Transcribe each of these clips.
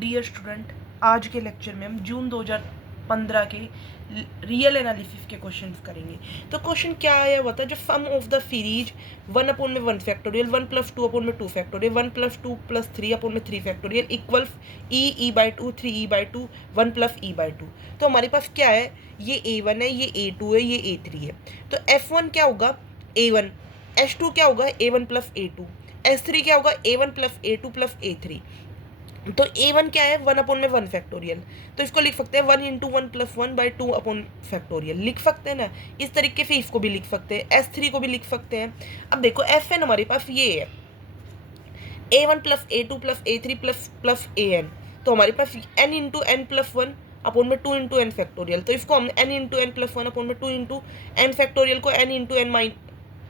Dear student, आज के lecture में हम जून 2015 के रियल एनालिसिस के क्वेश्चंस करेंगे। तो क्वेश्चन क्या आया हुआ था, जो sum of the series 1/1 factorial 1 + 2/2 factorial 1 + 2 + 3/3 factorial equals e/2 3e/2 1 + e/2। तो हमारे पास क्या है, ये a1 है, ये a2 है, ये a3 है। तो f1 क्या होगा a1, h2 क्या होगा a1 + a2, s3 क्या होगा a1 + a2 + a3। तो a1 क्या है 1/1 फैक्टोरियल, तो इसको लिख सकते हैं 1 × 1 + 1/2 फैक्टोरियल लिख सकते हैं ना। इस तरीके से इसको भी लिख सकते हैं, s3 को भी लिख सकते हैं। अब देखो fn हमारे पास ये है a1 + a2 + a3 + an, तो हमारे पास n × n + 1/2 × n फैक्टोरियल। तो इसको हम n × n + 1/2 × n फैक्टोरियल को n ×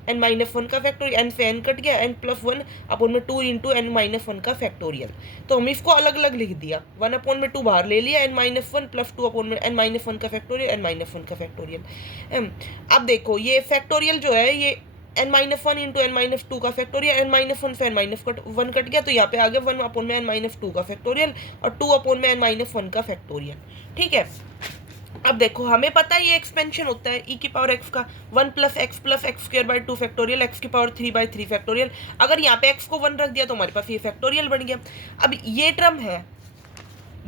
n-1 का फैक्टोरियल, n से n कट गया, n + 1/2 × n-1 का फैक्टोरियल। तो हम इसको अलग अलग लिख दिया, 1/2 बाहर ले लिया, n-1 + 2/n-1 का फैक्टोरियल, n-1 का फैक्टोरियल। अब देखो ये फैक्टोरियल जो है ये n-1 × n-2 का फैक्टोरियल, n-1 से n-1 कट गया, तो यहाँ पे आ गया 1/n-2 का फैक्टोरियल और 2/n-1 का फैक्टोरियल। ठीक है। अब देखो हमें पता है ये एक्सपेंशन होता है e⁻x का 1 + x + x² 2 factorial x⁻3/3 factorial. अगर यहाँ पे x को 1 रख दिया तो हमारे पास ये फैक्टोरियल बन गया। अब ये टर्म है,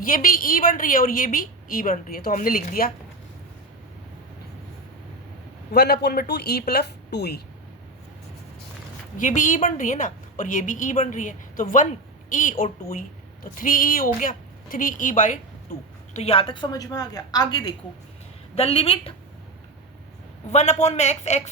ये भी e बन रही है और ये भी e बन रही है, तो हमने लिख दिया 1/2 e + 2e। ये भी e बन रही है ना और ये भी e बन रही है, तो 1e और 2e, तो 3e हो गया 3e/2। तो यहाँ तक समझ में आ गया। आगे देखो, the limit 1/x x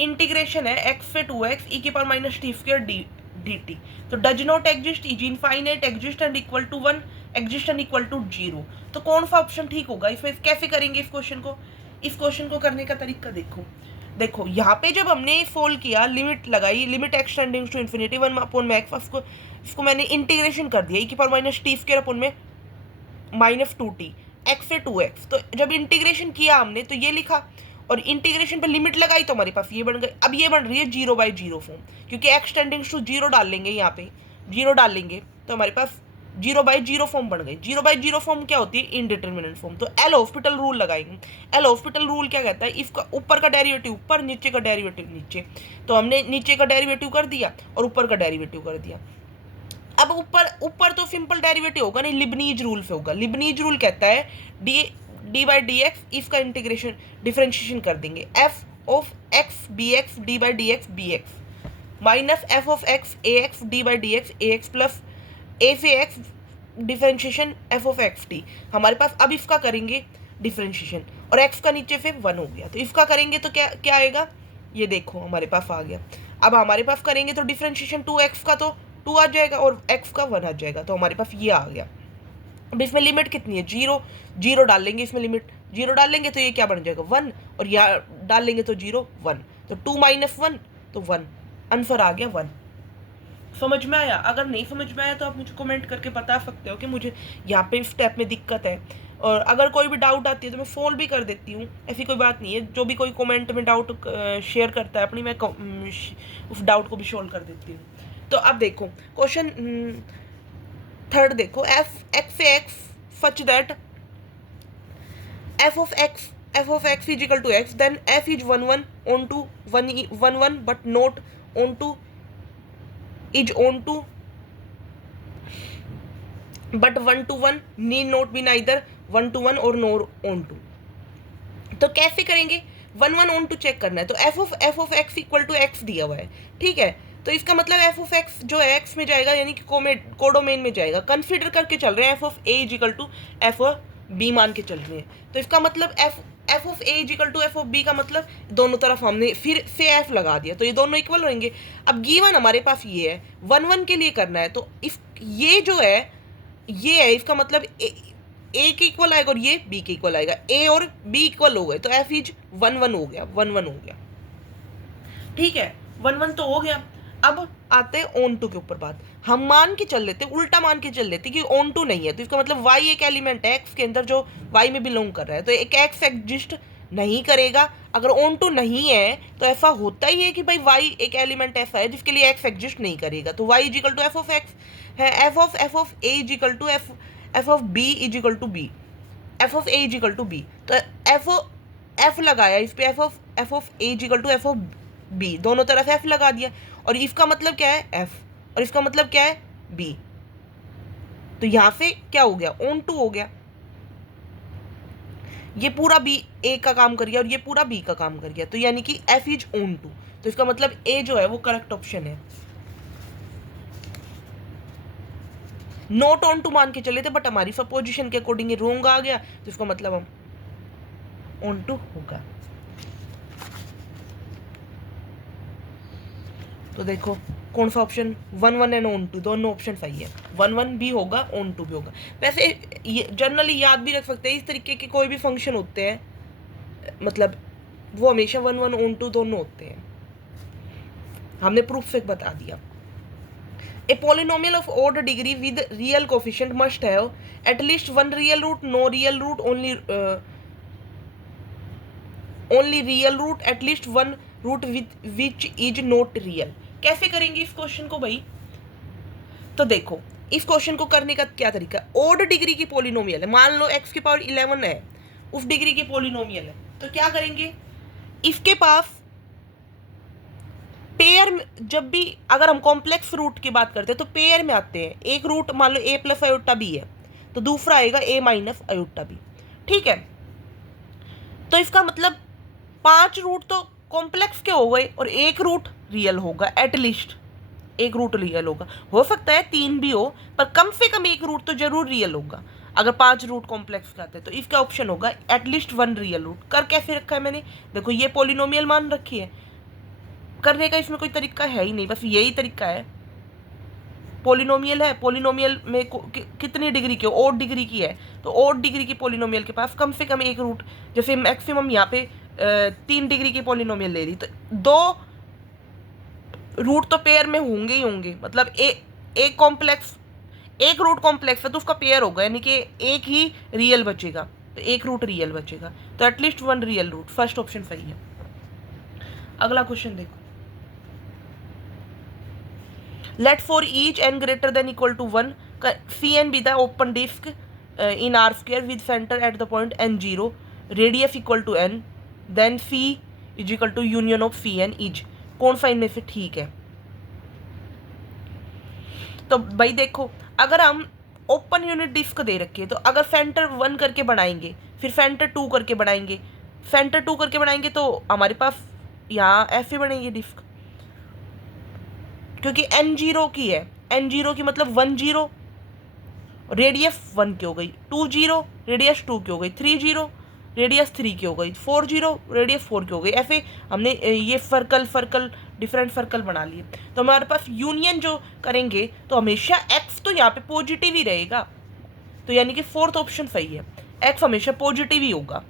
integration है x से 2x e⁻t² dt, तो does not exist, is infinite, exist and equal to 1, exist and equal to 0। तो कौन सा ऑप्शन ठीक होगा इसमें? कैसे करेंगे इस क्वेश्चन को करने का तरीका देखो यहाँ पे जब हमने सोल्व किया, लिमिट लगाई, limit x tending to infinity 1/x, इसको मैंने इंटीग्रेशन कर दिया e⁻t² -2t x से 2x। तो जब इंटीग्रेशन किया हमने तो ये लिखा और इंटीग्रेशन पे लिमिट लगाई तो हमारे पास ये बन गई। अब ये बन रही है 0/0 फॉर्म, क्योंकि x टेंडिंग टू 0 डाल लेंगे, यहाँ पे 0 डाल लेंगे तो हमारे पास 0/0 फॉर्म बन गई। 0/0 फॉर्म क्या होती है? Indeterminate form. तो एल हॉस्पिटल रूल लगाएंगे। एल हॉस्पिटल रूल क्या कहता है? इसका ऊपर का डेरिवेटिव ऊपर, नीचे का डेरिवेटिव नीचे। तो हमने नीचे का डेरिवेटिव कर दिया और ऊपर का डेरिवेटिव कर दिया। अब ऊपर तो सिंपल डेरिवेटिव होगा नहीं, लिबनीज रूल से होगा। लिबनीज रूल कहता है d/dx, इसका इंटीग्रेशन डिफरेंशिएशन कर देंगे, f(x) bx d/dx bx minus f(x) ax d/dx ax plus a से x डिफरेंशिएशन f(x t). हमारे पास अब इसका करेंगे डिफरेंशिएशन और x का नीचे से 1 हो गया, तो इसका करेंगे तो क्या आएगा? ये देखो हमारे पास आ गया। अब हमारे पास करेंगे तो डिफरेंशिएशन 2x का तो 2 आ जाएगा और x का 1 आ जाएगा, तो हमारे पास ये आ गया। अब इसमें लिमिट कितनी है? 0 डाल लेंगे, इसमें लिमिट 0 डाल लेंगे तो ये क्या बन जाएगा? 1, और यहाँ डाल लेंगे तो 0 1, तो 2 - 1 तो 1, आंसर आ गया 1। समझ में आया? अगर नहीं समझ में आया तो आप मुझे कमेंट करके बता सकते हो कि मुझे यहाँ पे स्टेप में दिक्कत है, और अगर कोई भी डाउट आती है तो मैं सोल्व भी कर देती हूँ, ऐसी कोई बात नहीं है। जो भी कोई कमेंट में डाउट शेयर करता है अपनी, मैं उस डाउट को भी सोल्व कर देती हूँ। तो अब देखो क्वेश्चन थर्ड देखो, f(x) से x such that f(x) is equal to x, then f is 1 onto 1 but not onto, is onto but 1 to 1, need not be neither 1 to 1 और nor onto। तो कैसे करेंगे? 1 onto चेक करना है, तो f(x) equal to x दिया हुआ है, ठीक है। तो इसका मतलब f(x) जो है x में जाएगा, यानी कि कोडोमेन में जाएगा। कंसीडर करके चल रहे हैं f(a) is equal to f(b) मान के चल रहे हैं, तो इसका मतलब f(a) is equal to f(b) का मतलब दोनों तरफ हमने फिर से f लगा दिया, तो ये दोनों इक्वल रहेंगे। अब गिवन हमारे पास ये है, 1 के लिए करना है, तो इस ये जो है ये है, इसका मतलब ए के इक्वल आएगा और ये बी के इक्वल आएगा। ए और बी इक्वल हो गए तो एफ इज 1 हो गया, 1 हो गया, ठीक है। 1 तो हो गया। अब आते हैं ऑन टू के ऊपर बात। हम मान के चल लेते, उल्टा मान के चल लेते कि ऑन टू नहीं है, तो इसका मतलब y एक एलिमेंट है x के अंदर जो y में बिलोंग कर रहा है, तो एक x एग्जिस्ट नहीं करेगा अगर ऑन टू नहीं है तो ऐसा होता ही है कि भाई वाई एक एलिमेंट ऐसा है जिसके लिए एक्स एग्जिस्ट नहीं करेगा, तो y is equal to f of x है, f of a is equal to f of b is equal to b, f of a is equal to b, तो एफ लगाया इस पे, f of a is equal to f of b, दोनों तरफ F लगा दिया, और इसका मतलब क्या है एफ, और इसका मतलब क्या है बी, तो यहां से क्या हो गया ऑन टू हो गया, ये पूरा बी ए का काम कर गया और ये पूरा बी का काम कर गया, तो यानी कि एफ इज ऑन टू, तो इसका मतलब ए जो है वो करेक्ट ऑप्शन है। नॉट ऑन टू मान के चले थे बट हमारी सपोजिशन के अकॉर्डिंग ये रोंग आ गया, तो इसका मतलब हम ऑन टू होगा। तो देखो कौन सा ऑप्शन 1 1 एंड ऑन टू दोनों ऑप्शन सही है, 1 1 भी होगा ऑन टू भी होगा। वैसे ये जनरली याद भी रख सकते हैं, इस तरीके के कोई भी फंक्शन होते हैं मतलब वो हमेशा 1 1 ऑन टू दोनों होते हैं, हमने प्रूफ से बता दिया। A polynomial of odd degree with real coefficient must have at least one real root, no real root, only real root, at least one root which is not real. कैसे करेंगे इस क्वेश्चन को भाई? तो देखो इस क्वेश्चन को करने का क्या तरीका है, ऑड डिग्री की पॉलिनोमियल है, मान लो x की पावर 11 है, उस डिग्री की पॉलिनोमियल है, तो क्या करेंगे इसके पास पेयर, जब भी अगर हम कॉम्प्लेक्स रूट की बात करते हैं तो पेयर में आते हैं, एक रूट मान लो a प्लस अयोटा बी है तो दूसरा आएगा a माइनस अयोटा बी, ठीक है। तो इसका मतलब 5 रूट तो कॉम्प्लेक्स के हो गए और एक रूट रियल होगा, एटलीस्ट एक रूट रियल होगा, हो सकता है 3 भी हो पर कम से कम एक रूट तो जरूर रियल होगा अगर 5 रूट कॉम्प्लेक्स का आते हैं, तो इसका ऑप्शन होगा एटलीस्ट 1 रियल रूट। कर कैसे रखा है मैंने, देखो ये पॉलिनोमियल मान रखी है, करने का इसमें कोई तरीका है ही नहीं, बस यही तरीका है। पॉलिनोमियल है, पॉलिनोमियल में कितनी डिग्री की, ऑड डिग्री की है, तो ऑड डिग्री की पॉलिनोमियल के पास कम से कम एक रूट, जैसे मैक्सिमम यहाँ पे 3 डिग्री की पॉलिनोमियल ले रही तो 2 रूट तो पेयर में होंगे ही होंगे, मतलब एक कॉम्प्लेक्स, एक रूट कॉम्प्लेक्स है तो उसका पेयर होगा, यानी कि एक ही रियल बचेगा, तो एक रूट रियल बचेगा, तो at least 1 real root, first option सही है। अगला क्वेश्चन देखो, let for each n greater than equal to 1 C n be the open disc in R square with centre at the point n0, radius equal to n, then C is equal to union of C n is, कौन सा इनमें से ठीक है? तो भाई देखो अगर हम ओपन यूनिट डिस्क दे रखे तो अगर सेंटर 1 करके बनाएंगे फिर सेंटर 2 करके बनाएंगे, सेंटर 2 करके बनाएंगे तो हमारे पास यहाँ ऐसे बनेगी डिस्क, क्योंकि n0 की है, n0 की मतलब 1 0, रेडियस 1 की हो गई, 2 0 रेडियस 2 की हो गई, 3 0 रेडियस 3 की हो गई, 4 0 रेडियस 4 की हो गई, ऐसे हमने ये सर्कल डिफरेंट सर्कल बना लिए। तो हमारे पास यूनियन जो करेंगे तो हमेशा x तो यहाँ पे पॉजिटिव ही रहेगा, तो यानी कि फोर्थ ऑप्शन सही है, x हमेशा पॉजिटिव ही होगा,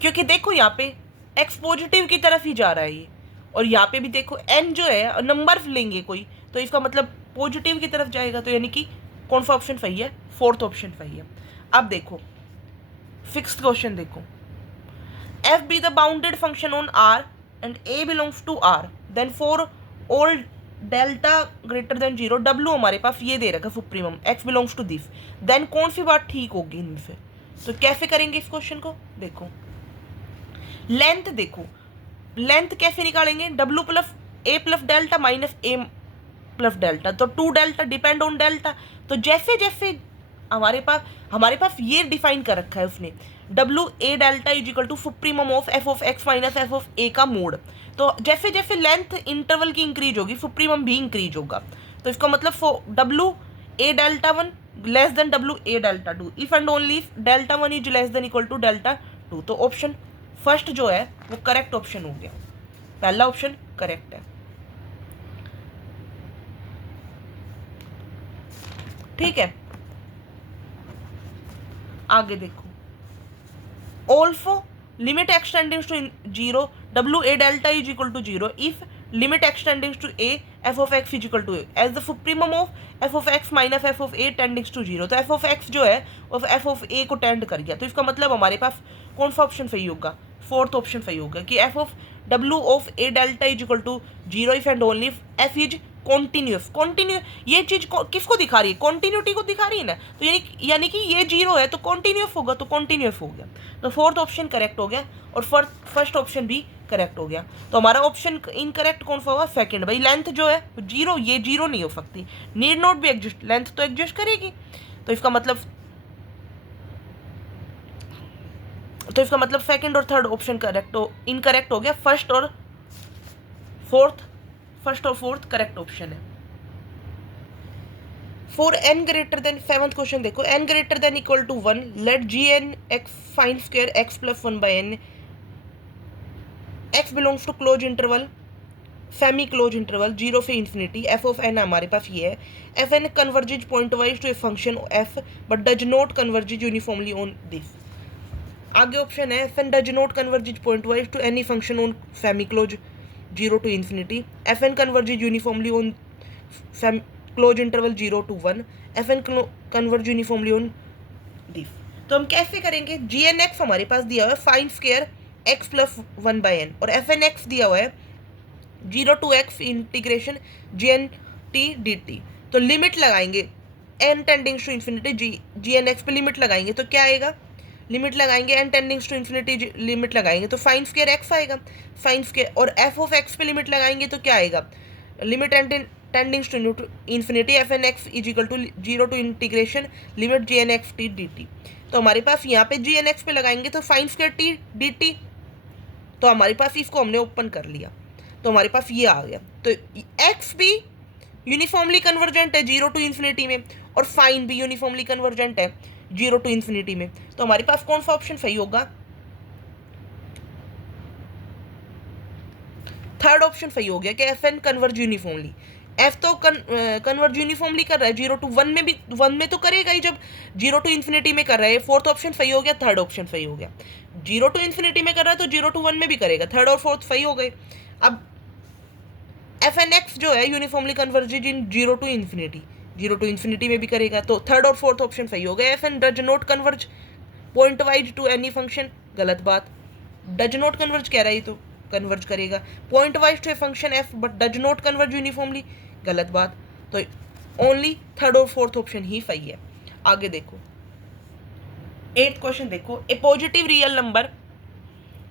क्योंकि देखो यहाँ पे x पॉजिटिव की तरफ ही जा रहा है ये, और यहाँ पे भी देखो n जो है नंबर लेंगे कोई तो इसका मतलब पॉजिटिव की तरफ जाएगा, तो यानी कि कौन सा ऑप्शन सही है? फोर्थ ऑप्शन सही है। अब देखो फिक्स्ड क्वेश्चन देखो, f be the bounded function on R and a belongs to R, then for all delta greater than 0 w हमारे पास ये दे रखा supremum x belongs to this, then कौन सी बात ठीक होगी इनमें से? तो कैसे करेंगे इस क्वेश्चन को? देखो लेंथ, देखो लेंथ कैसे निकालेंगे, w plus a plus delta minus a plus delta, तो 2 डेल्टा डिपेंड ऑन डेल्टा, तो जैसे जैसे हमारे पास ये डिफाइन कर रखा है उसने, डब्ल्यू a delta is equal to supremum of f of x minus f of a का मोड, तो जैसे जैसे लेंथ इंटरवल की इंक्रीज होगी सुप्रीमम भी इंक्रीज होगा, तो इसका मतलब डब्ल्यू ए डेल्टा 1 लेस देन डब्ल्यू a delta 2 if and only delta 1 is less than equal to delta 2, तो ऑप्शन फर्स्ट जो है वो करेक्ट ऑप्शन हो गया, पहला ऑप्शन करेक्ट है, ठीक है। आगे देखो, ऑल्सो लिमिट एक्सटेंडिंग टू 0 डब्ल्यू a delta is equal to 0 if limit extending to a f of x is equal to a as the supremum of f of x minus f of a tending to 0, तो F of x जो है वो F of ए को tend कर गया, तो इसका मतलब हमारे पास कौन सा ऑप्शन सही होगा? फोर्थ ऑप्शन सही होगा कि एफ ऑफ डब्ल्यू of a delta is equal to zero if and only f is continuous. Continue ये चीज किसको दिखा रही है? कॉन्टिन्यूटी को दिखा रही है ना, तो यानी कि ये जीरो है तो कॉन्टिन्यूस होगा, तो कॉन्टिन्यूस हो गया, तो फोर्थ ऑप्शन करेक्ट हो गया और फर्स्ट ऑप्शन भी करेक्ट हो गया। तो हमारा ऑप्शन इनकरेक्ट कौन सा होगा? सेकंड। भाई लेंथ जो है जीरो, ये जीरो नहीं हो सकती, need not be exist, length तो एग्जिस्ट करेगी, तो इसका मतलब सेकंड और थर्ड ऑप्शन इनकरेक्ट हो गया। फर्स्ट और फोर्थ करेक्ट ऑप्शन है। For n greater than, seventh question देखो, n greater than equal to 1 let g n x sine square x plus 1 by n, x belongs to close interval, semi close interval 0 से infinity, F of N हमारे पास ये है, f n converges point wise to a function f but does not converges uniformly on this. आगे option है f n does not converges point wise to any function on semi close 0 to infinity, fn converges uniformly on close interval 0 to 1, fn converges uniformly on this। तो हम कैसे करेंगे? gn(x) हमारे पास दिया हुआ है fine square x plus 1 by n और fn(x) दिया हुआ है 0 to x integration gnt dt। तो लिमिट लगाएंगे n टेंडिंग्स टू इन्फिनिटी, gn(x) पे लिमिट लगाएंगे तो क्या आएगा? लिमिट लगाएंगे n टेंडिंग्स टू इन्फिनिटी, लिमिट लगाएंगे तो फाइन स्क्वायर x आएगा, फाइन स्क्वायर, और f ऑफ x पे लिमिट लगाएंगे तो क्या आएगा? Limit n टेंडिंग्स to infinity f n x is equal to 0 to integration limit g n x t d t. तो हमारे पास यहाँ पे जी एन एक्स पे लगाएंगे तो sine square T d t, तो हमारे पास इसको हमने ओपन कर लिया तो हमारे पास ये आ गया। तो x भी यूनिफॉर्मली कन्वर्जेंट है 0 टू इन्फिनिटी में और फाइन भी यूनिफॉर्मली कन्वर्जेंट है 0 टू इन्फिनिटी में, तो हमारे पास कौन सा ऑप्शन सही होगा? थर्ड ऑप्शन सही हो गया कि f n converge uniformly. F तो कन्वर्ज यूनिफॉर्मली कर रहा है 0 टू 1 में भी, 1 में तो करेगा ही जब 0 टू इन्फिनिटी में कर रहा है। फोर्थ ऑप्शन सही हो गया, थर्ड ऑप्शन सही हो गया। 0 टू इन्फिनिटी में कर रहा है तो 0 टू 1 में भी करेगा, थर्ड और फोर्थ सही हो गए। अब एफ एन एक्स जो है uniformly converges in 0 to infinity, 0 to infinity में भी करेगा, तो थर्ड और फोर्थ ऑप्शन सही हो गया। F n does not converge point wise to any function, गलत बात, डज नॉट कन्वर्ज कह रहा है तो कन्वर्ज करेगा। Point wise to a function f but does not converge uniformly, गलत बात, तो ओनली थर्ड और फोर्थ ऑप्शन ही सही है। आगे देखो 8th क्वेश्चन देखो, a positive real number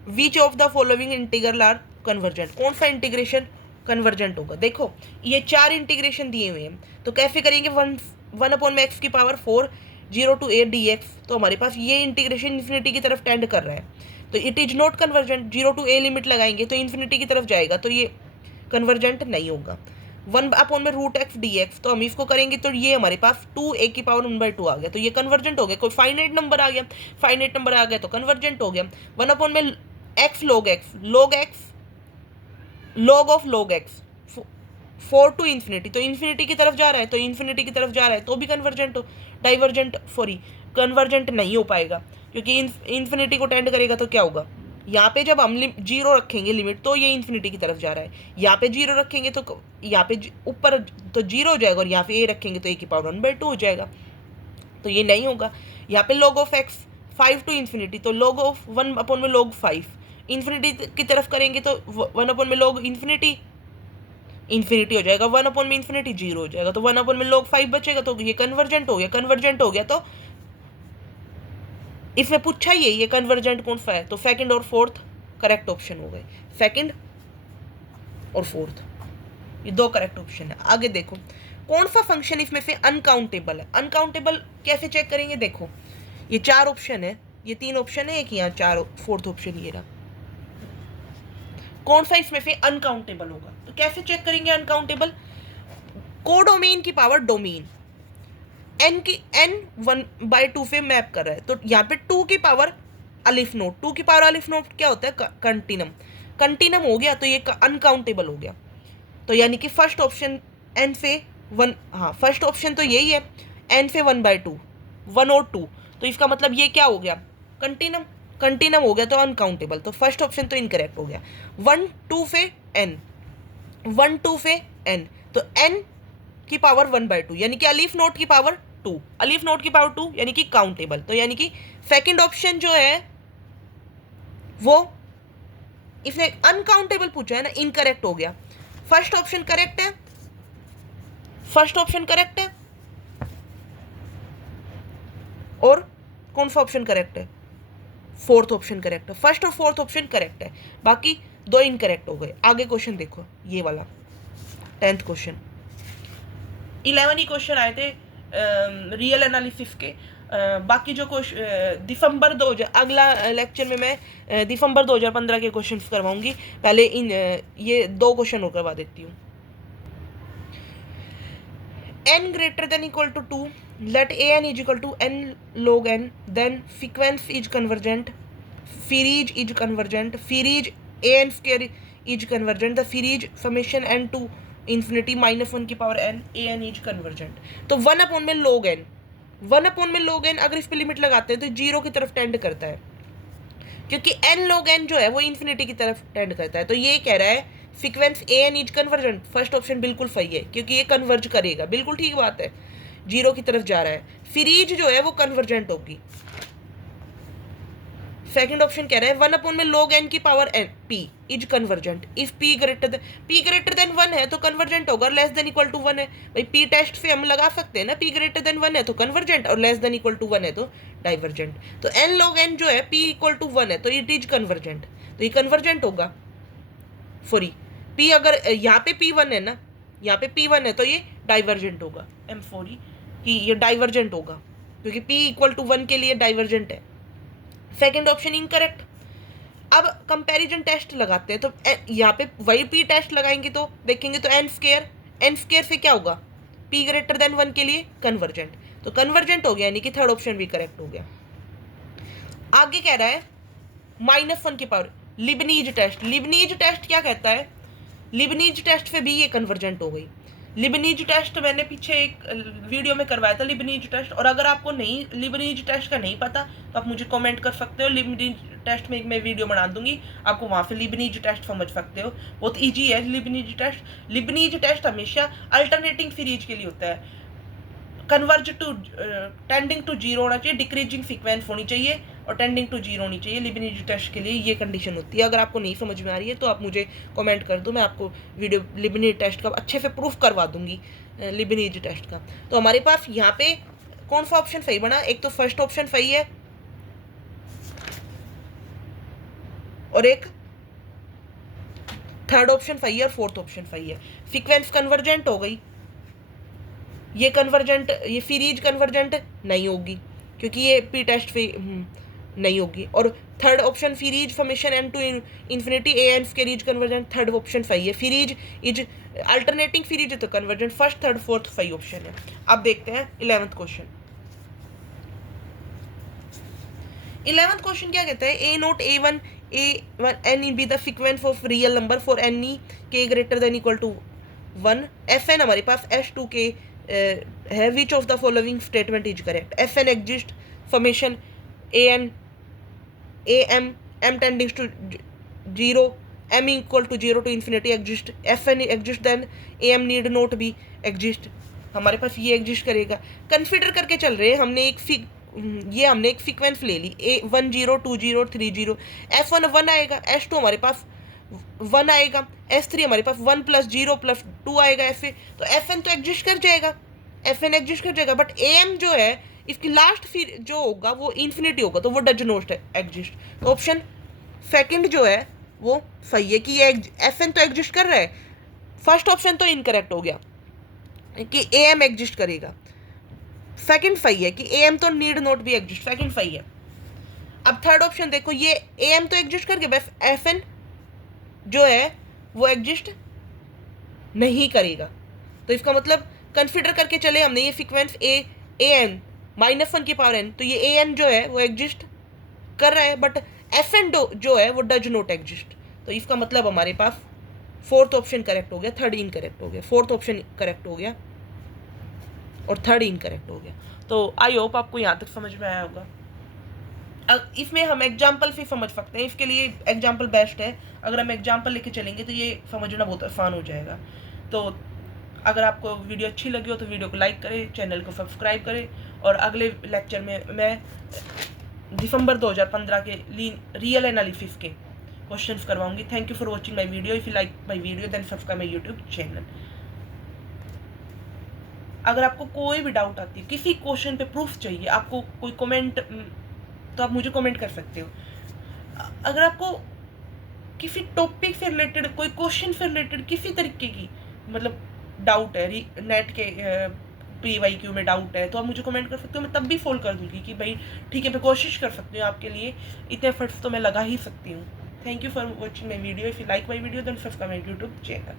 which of the following integral are convergent, कौन सा इंटीग्रेशन कन्वर्जेंट होगा? देखो ये 4 इंटीग्रेशन दिए हुए हैं तो कैसे करेंगे? 1/x की पावर 4 0 to a dx, तो हमारे पास ये इंटीग्रेशन इन्फिनिटी की तरफ टेंड कर रहा है, तो it is not convergent. 0 to a limit लगाएंगे तो इन्फिनिटी की तरफ जाएगा, तो ये कन्वर्जेंट नहीं होगा। 1/√x dx, तो हम इसको करेंगे तो ये हमारे पास 2a की पावर 1/2 आ गया, तो ये कन्वर्जेंट हो गया। कोई फाइनाइट नंबर आ गया, फाइनाइट नंबर आ गया तो कन्वर्जेंट हो गया। 1/x log x log of log x 4 to infinity, तो इन्फिनिटी की तरफ जा रहा है, तो इन्फिनिटी की तरफ जा रहा है तो भी कन्वर्जेंट हो, डाइवर्जेंट सॉरी कन्वर्जेंट नहीं हो पाएगा क्योंकि इन्फिनिटी को टेंड करेगा। तो क्या होगा? यहाँ पे जब हम 0 रखेंगे लिमिट तो ये इन्फिनिटी की तरफ जा रहा है, यहाँ पे 0 रखेंगे तो यहाँ पे ऊपर तो 0 हो जाएगा और यहाँ पे a रखेंगे तो a की पावर 1/2 हो जाएगा, तो ये नहीं होगा। यहाँ पे log of x 5 to infinity, तो log ऑफ 1/log 5 इन्फिनिटी की तरफ करेंगे तो 1/log इन्फिनिटी हो जाएगा, 1/इन्फिनिटी 0 हो जाएगा, तो 1/log 5 बचेगा, तो ये कन्वर्जेंट हो गया। तो इसमें पूछा ये कन्वर्जेंट कौन सा है, तो सेकंड और फोर्थ करेक्ट ऑप्शन हो गए, सेकंड और फोर्थ ये 2 करेक्ट ऑप्शन है। आगे देखो कौन सा फंक्शन इसमें से अनकाउंटेबल है? अनकाउंटेबल कैसे चेक करेंगे? देखो ये 4 ऑप्शन है, ये 3 ऑप्शन है, एक यहाँ 4 फोर्थ ऑप्शन ये रहा, कौन सा इसमें से अनकाउंटेबल होगा? तो कैसे चेक करेंगे अनकाउंटेबल? कोडोमेन की पावर डोमेन n की n 1/2 से मैप कर रहा है, तो यहाँ पे 2 की पावर अलिफ नोट, 2 की पावर अलिफ नोट क्या होता है? कंटिनम हो गया, तो ये अनकाउंटेबल हो गया। तो यानी कि फर्स्ट ऑप्शन n से 1, हाँ फर्स्ट ऑप्शन तो यही है, n से 1/2 1 और 2, तो इसका मतलब ये क्या हो गया? कंटिनम हो गया, तो अनकाउंटेबल, तो फर्स्ट ऑप्शन तो इनकरेक्ट हो गया। 1 2 से n, 1 2 से n, तो n की पावर 1/2 यानी कि अलीफ नोट की पावर 2, अलीफ नोट की पावर 2 यानी कि काउंटेबल, तो यानी कि सेकंड ऑप्शन जो है वो इसने अनकाउंटेबल पूछा है ना, इनकरेक्ट हो गया। फर्स्ट ऑप्शन करेक्ट है, फर्स्ट ऑप्शन करेक्ट है, और कौन सा ऑप्शन करेक्ट है? फोर्थ ऑप्शन करेक्ट है। फर्स्ट और फोर्थ ऑप्शन करेक्ट है, बाकी दो इनकरेक्ट हो गए। आगे क्वेश्चन देखो, ये वाला 10th क्वेश्चन। 11 ही क्वेश्चन आए थे रियल एनालिसिस के। बाकी जो क्वेश्चन दिसंबर 2000, अगला लेक्चर में मैं दिसंबर 2015 के क्वेश्चन करवाऊंगी। पहले इन ये दो क्वेश्चन और करवा देती हूँ। n greater than equal to 2, let an is equal to n log n, then sequence is convergent, series is convergent, series an square is convergent, the series summation n to infinity minus 1 की power n, an is convergent। तो 1 upon में log n, 1 upon में log n अगर इस पे limit लगाते हैं तो जीरो की तरफ टेंड करता है, क्योंकि n log n जो है वो इन्फिनिटी की तरफ टेंड करता है। तो ये कह रहा है sequence an is convergent. First option बिल्कुल सही है, क्योंकि ये कन्वर्ज करेगा, बिल्कुल ठीक बात है, जीरो की तरफ जा रहा है। सीरीज जो है वो कन्वर्जेंट होगी। सेकंड ऑप्शन कह रहा है 1 अपॉन में log n की power n p is convergent if p greater than 1 है तो कन्वर्जेंट होगा, लेस देन इक्वल टू 1 है। भाई p टेस्ट से हम लगा सकते हैं ना, p ग्रेटर देन 1 है तो कन्वर्जेंट, और लेस देन इक्वल टू 1 है तो डाइवर्जेंट। तो n log n जो है p इक्वल टू 1 है तो इट इज कन्वर्जेंट, तो ये कन्वर्जेंट होगा। सॉरी, p अगर यहाँ पे p1 है ना, यहाँ पे p1 है तो ये डाइवर्जेंट होगा। एम सॉरी कि ये डाइवर्जेंट होगा, क्योंकि p इक्वल टू 1 के लिए डाइवर्जेंट है। Second option incorrect. अब कंपैरिजन टेस्ट लगाते हैं, तो यहाँ पे वही p टेस्ट लगाएंगे तो देखेंगे तो n स्क्वायर से क्या होगा, p ग्रेटर देन 1 के लिए कन्वर्जेंट, तो कन्वर्जेंट हो गया, यानी कि थर्ड ऑप्शन भी करेक्ट हो गया। आगे कह रहा है -1 की power, Leibniz test. Leibniz test क्या कहता है? लिबनीज टेस्ट से भी ये कन्वर्जेंट हो गई। लिबनीज टेस्ट मैंने पीछे एक वीडियो में करवाया था, लिबनीज टेस्ट। और अगर आपको नहीं लिबनीज टेस्ट का नहीं पता तो आप मुझे कमेंट कर सकते हो, लिबनीज टेस्ट में मैं वीडियो बना दूंगी, आपको वहाँ से लिबनीज टेस्ट समझ सकते हो। बहुत ईजी है लिबनीज टेस्ट। लिबनीज टेस्ट हमेशा अल्टरनेटिंग सीरीज के लिए होता है। Converge to tending to zero होना चाहिए, डिक्रीजिंग सीक्वेंस होनी चाहिए और टेंडिंग टू जीरो होनी चाहिए। लिबनीज टेस्ट के लिए ये कंडीशन होती है। अगर आपको नहीं समझ में आ रही है तो आप मुझे कमेंट कर दो, मैं आपको वीडियो लिबनीज टेस्ट का अच्छे से प्रूफ करवा दूंगी, लिबनीज टेस्ट का। तो हमारे पास यहाँ पे कौन सा ऑप्शन सही बना? एक तो फर्स्ट ऑप्शन सही है और एक थर्ड ऑप्शन सही है और फोर्थ ऑप्शन सही है। सीक्वेंस कन्वर्जेंट हो गई, ये कन्वर्जेंट, ये सीरीज कन्वर्जेंट नहीं होगी क्योंकि ये पी टेस्ट पे नहीं होगी। और third option series formation n to infinity a n series convergent, third option सही है। सीरीज इज अल्टरनेटिंग सीरीज है तो कन्वर्जेंट, फर्स्ट थर्ड फोर्थ सही ऑप्शन है। अब देखते हैं 11th क्वेश्चन। 11th क्वेश्चन क्या कहता है? A note a one n be the sequence of real number for n e k greater than equal to 1। F n हमारे पास S2 के है, which of the following statement is correct? F n exist formation a n a m m tending to zero, m equal to zero to infinity exist, f n exist then a m need not be exist. हमारे पास ये exist करेगा। Consider करके चल रहे हैं, हमने एक सीक्वेंस ले ली, ए 1 0 2 0 3 0। F1 1 आएगा, S2 हमारे पास 1 आएगा, S3 हमारे पास 1 + 0 + 2 आएगा ऐसे, तो Fn तो एग्जिस्ट कर जाएगा, Fn एग्जिस्ट कर जाएगा। बट Am जो है इसकी लास्ट फिर जो होगा वो इन्फिनिटी होगा, तो वो डज नॉट एग्जिस्ट। तो ऑप्शन सेकंड जो है वो सही है कि ये Fn तो एग्जिस्ट कर रहा है। फर्स्ट ऑप्शन तो इनकरेक्ट हो गया कि Am एग्जिस्ट करेगा। सेकंड सही है कि Am तो need not be exist, second सही है। अब थर्ड ऑप्शन देखो, ये Am तो एग्जिस्ट करके बस Fn जो है वो एग्जिस्ट नहीं करेगा। तो इसका मतलब कंसिडर करके चले हमने ये सीक्वेंस an -1 की पावर n, तो ये an जो है वो एग्जिस्ट कर रहा है, बट Fn जो है वो डज नॉट एग्जिस्ट। तो इसका मतलब हमारे पास फोर्थ ऑप्शन करेक्ट हो गया, थर्ड इनकरेक्ट हो गया। फोर्थ ऑप्शन करेक्ट हो गया और थर्ड इनकरेक्ट हो गया। तो आई होप आपको यहाँ तक समझ में आया होगा। इसमें हम एग्जाम्पल से समझ सकते हैं, इसके लिए एग्जाम्पल बेस्ट है। अगर हम एग्जाम्पल लेके चलेंगे तो ये समझना बहुत आसान हो जाएगा। तो अगर आपको वीडियो अच्छी लगी हो तो वीडियो को लाइक करें, चैनल को सब्सक्राइब करें, और अगले लेक्चर में मैं दिसंबर 2015 के रियल एनालिसिस के क्वेश्चंस करवाऊंगी। Thank you for watching my video. If you like my video then subscribe my YouTube channel. अगर आपको कोई भी डाउट आती है, किसी क्वेश्चन पे प्रूफ चाहिए, आपको कोई कमेंट, तो आप मुझे कमेंट कर सकते हो। अगर आपको किसी टॉपिक से रिलेटेड, कोई क्वेश्चन से रिलेटेड किसी तरीके की मतलब डाउट है, नेट के PYQ में डाउट है, तो आप मुझे कमेंट कर सकते हो। मैं तब भी सोल्व कर दूंगी कि भाई ठीक है, मैं कोशिश कर सकती हूँ आपके लिए, इतने एफर्ट्स तो मैं लगा ही सकती हूँ। Thank you for watching my video. If you like my video then subscribe my YouTube channel.